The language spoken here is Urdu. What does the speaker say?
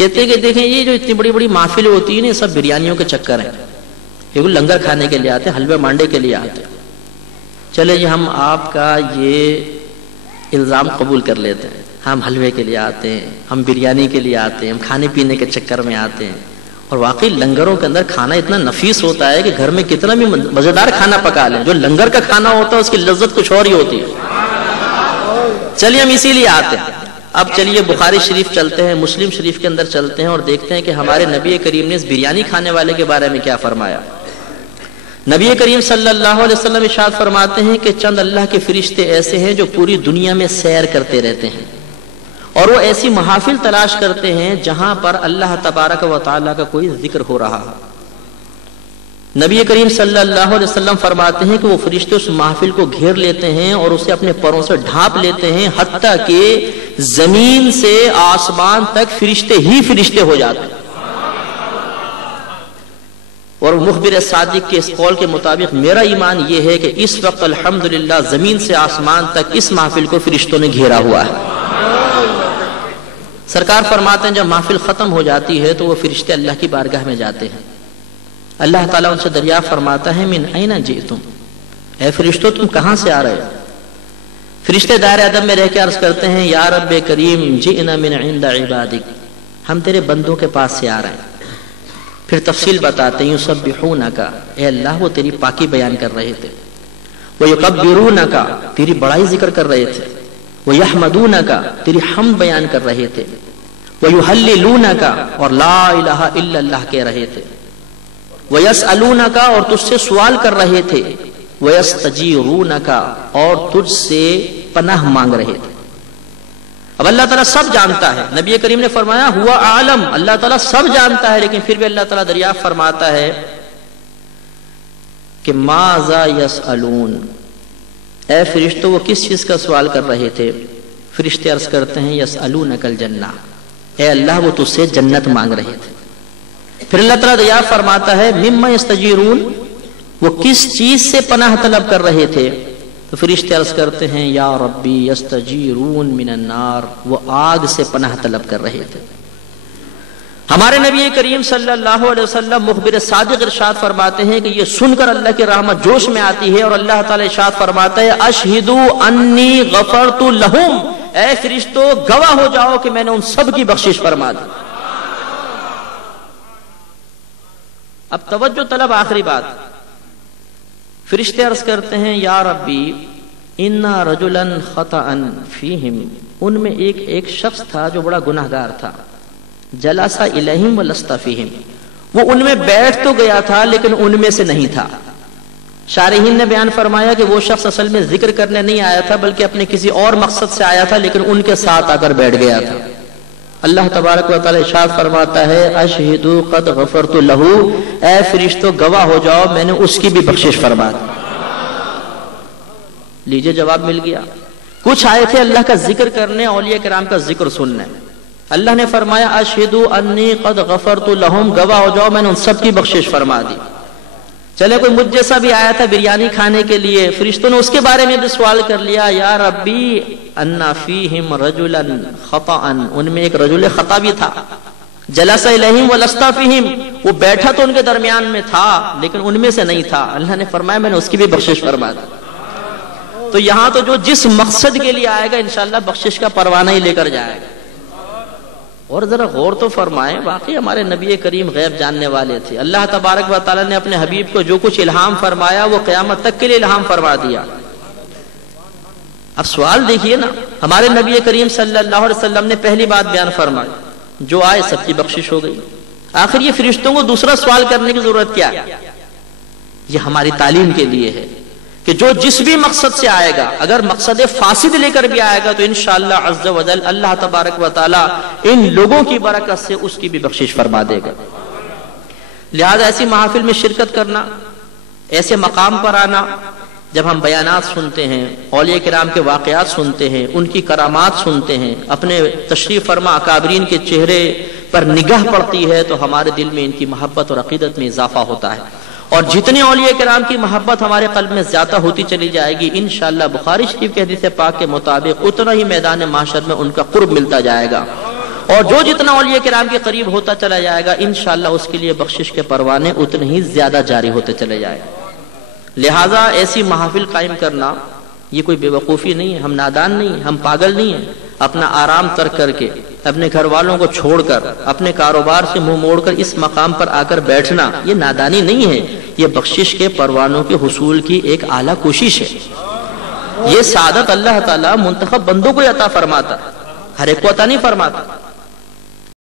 کہتے ہیں کہ دیکھیں یہ جو اتنی بڑی بڑی محفلیں ہوتی ہیں نا سب بریانیوں کے چکر ہیں، یہ لنگر کھانے کے لیے آتے ہیں، حلوے مانڈے کے لیے آتے ہیں۔ چلے جی ہم آپ کا یہ الزام قبول کر لیتے ہیں، ہم حلوے کے لیے آتے ہیں، ہم بریانی کے لیے آتے ہیں، ہم کھانے پینے کے چکر میں آتے ہیں، اور واقعی لنگروں کے اندر کھانا اتنا نفیس ہوتا ہے کہ گھر میں کتنا بھی مزیدار کھانا پکا لیں، جو لنگر کا کھانا ہوتا ہے اس کی لذت کچھ اور ہی ہوتی ہے۔ چلیے ہم اسی لیے آتے ہیں۔ اب چلیے بخاری شریف چلتے ہیں، مسلم شریف کے اندر چلتے ہیں اور دیکھتے ہیں کہ ہمارے نبی کریم نے اس بریانی کھانے والے کے بارے میں کیا فرمایا۔ نبی کریم صلی اللہ علیہ وسلم ارشاد فرماتے ہیں کہ چند اللہ کے فرشتے ایسے ہیں جو پوری دنیا میں سیر کرتے رہتے ہیں اور وہ ایسی محافل تلاش کرتے ہیں جہاں پر اللہ تبارک و تعالیٰ کا کوئی ذکر ہو رہا ہے۔ نبی کریم صلی اللہ علیہ وسلم فرماتے ہیں کہ وہ فرشتے اس محفل کو گھیر لیتے ہیں اور اسے اپنے پروں سے ڈھانپ لیتے ہیں، حتیٰ کہ زمین سے آسمان تک فرشتے ہی فرشتے ہو جاتے ہیں۔ اور مخبر صادق کے اس قول کے مطابق میرا ایمان یہ ہے کہ اس وقت الحمدللہ زمین سے آسمان تک اس محفل کو فرشتوں نے گھیرا ہوا ہے۔ سرکار فرماتے ہیں جب محفل ختم ہو جاتی ہے تو وہ فرشتے اللہ کی بارگاہ میں جاتے ہیں، اللہ تعالیٰ ان سے دریافت فرماتا ہے من این جئتم، اے فرشتوں تم کہاں سے آ رہے ہو؟ فرشتے دائر ادب میں رہ کے عرض کرتے ہیں یا رب کریم جئنا من عند عبادک، ہم تیرے بندوں کے پاس سے آ رہے ہیں۔ پھر تفصیل بتاتے ہیں یسبحونک، اے اللہ وہ تیری پاکی بیان کر رہے تھے، ویکبرونک تیری بڑائی ذکر کر رہے تھے، ویحمدونک تیری حمد بیان کر رہے تھے، ویحللونک اور لا الہ الا اللہ کہہ رہے تھے، وَيَسْأَلُونَكَ اور تجھ سے سوال کر رہے تھے، وَيَسْتَجِيرُونَكَ اور تجھ سے پناہ مانگ رہے تھے۔ اب اللہ تعالیٰ سب جانتا ہے، نبی کریم نے فرمایا ہوا عالم، اللہ تعالیٰ سب جانتا ہے، لیکن پھر بھی اللہ تعالیٰ دریافت فرماتا ہے کہ ماذا یسألون، اے فرشتوں وہ کس چیز کا سوال کر رہے تھے؟ فرشتے عرض کرتے ہیں یسألونک الجنہ، اے اللہ وہ تجھ سے جنت مانگ رہے تھے۔ پھر اللہ تعالیٰ دریافت فرماتا ہے مما یستجیرون، وہ کس چیز سے پناہ طلب کر رہے تھے؟ تو فرشتے عرض کرتے ہیں یا ربی یستجیرون من النار، وہ آگ سے پناہ طلب کر رہے تھے۔ ہمارے نبی کریم صلی اللہ علیہ وسلم مخبر صادق ارشاد فرماتے ہیں کہ یہ سن کر اللہ کی رحمت جوش میں آتی ہے اور اللہ تعالیٰ ارشاد فرماتا ہے اشہدو انی غفرت لہم، اے فرشتو گواہ ہو جاؤ کہ میں نے ان سب کی بخشش فرما دی۔ اب توجہ طلب آخری بات، فرشتے عرض کرتے ہیں یا ربی انا رجلا خطأ فیہم، ان میں ایک شخص تھا جو بڑا گناہگار تھا، جلس الیہم ولست فیہم، وہ ان میں بیٹھ تو گیا تھا لیکن ان میں سے نہیں تھا۔ شارحین نے بیان فرمایا کہ وہ شخص اصل میں ذکر کرنے نہیں آیا تھا بلکہ اپنے کسی اور مقصد سے آیا تھا، لیکن ان کے ساتھ آ کر بیٹھ گیا تھا۔ اللہ تبارک و تعالی ارشاد فرماتا ہے اشہدوا قد غفرت لہ، اے فرشتوں گواہ ہو جاؤ میں نے اس کی بھی بخشش فرما دی۔ لیجئے جواب مل گیا۔ کچھ آئے تھے اللہ کا ذکر کرنے، اولیاء کرام کا ذکر سننے، اللہ نے فرمایا اشہدوا انی قد غفرت لہم، گواہ ہو جاؤ میں نے ان سب کی بخشش فرما دی۔ چلے کوئی مجھ جیسا بھی آیا تھا بریانی کھانے کے لیے، فرشتوں نے اس کے بارے میں بھی سوال کر لیا یا ربی انا فیہم رجلا خطأ، ان میں ایک رجل خطا بھی تھا، جلس الیہم ولست فیہم، وہ بیٹھا تو ان کے درمیان میں تھا لیکن ان میں سے نہیں تھا، اللہ نے فرمایا میں نے اس کی بھی بخشش فرما دی۔ تو یہاں تو جو جس مقصد کے لیے آئے گا انشاءاللہ بخشش کا پروانہ ہی لے کر جائے گا۔ اور ذرا غور تو فرمائیں، واقعی ہمارے نبی کریم غیب جاننے والے تھے، اللہ تبارک و تعالیٰ نے اپنے حبیب کو جو کچھ الہام فرمایا وہ قیامت تک کے لیے الہام فرما دیا۔ اب سوال دیکھیے نا، ہمارے نبی کریم صلی اللہ علیہ وسلم نے پہلی بات بیان فرمائی، جو آئے سب کی بخشش ہو گئی، آخر یہ فرشتوں کو دوسرا سوال کرنے کی ضرورت کیا ہے؟ یہ ہماری تعلیم کے لیے ہے کہ جو جس بھی مقصد سے آئے گا، اگر مقصد فاسد لے کر بھی آئے گا تو انشاءاللہ عز و جل اللہ تبارک و تعالی ان لوگوں کی برکت سے اس کی بھی بخشش فرما دے گا۔ لہذا ایسی محافل میں شرکت کرنا، ایسے مقام پر آنا، جب ہم بیانات سنتے ہیں، اولیاء کرام کے واقعات سنتے ہیں، ان کی کرامات سنتے ہیں، اپنے تشریف فرما اکابرین کے چہرے پر نگاہ پڑتی ہے تو ہمارے دل میں ان کی محبت اور عقیدت میں اضافہ ہوتا ہے، اور جتنے اولیاء کرام کی محبت ہمارے قلب میں زیادہ ہوتی چلی جائے گی انشاءاللہ بخاری شریف کے حدیث پاک کے مطابق اتنا ہی میدان محشر میں ان کا قرب ملتا جائے گا، اور جو جتنا اولیاء کرام کے قریب ہوتا چلا جائے گا انشاءاللہ اس کے لیے بخشش کے پروانے اتنے ہی زیادہ جاری ہوتے چلے جائیں گے. لہٰذا ایسی محافل قائم کرنا یہ کوئی بے وقوفی نہیں ہے، ہم نادان نہیں ہیں، ہم پاگل نہیں ہیں. اپنا آرام ترک کر کے، اپنے گھر والوں کو چھوڑ کر، اپنے کاروبار سے منہ موڑ کر اس مقام پر آ کر بیٹھنا یہ نادانی نہیں ہے، یہ بخشش کے پروانوں کے حصول کی ایک اعلیٰ کوشش ہے. یہ سعادت اللہ تعالیٰ منتخب بندوں کو عطا فرماتا، ہر ایک کو عطا نہیں فرماتا.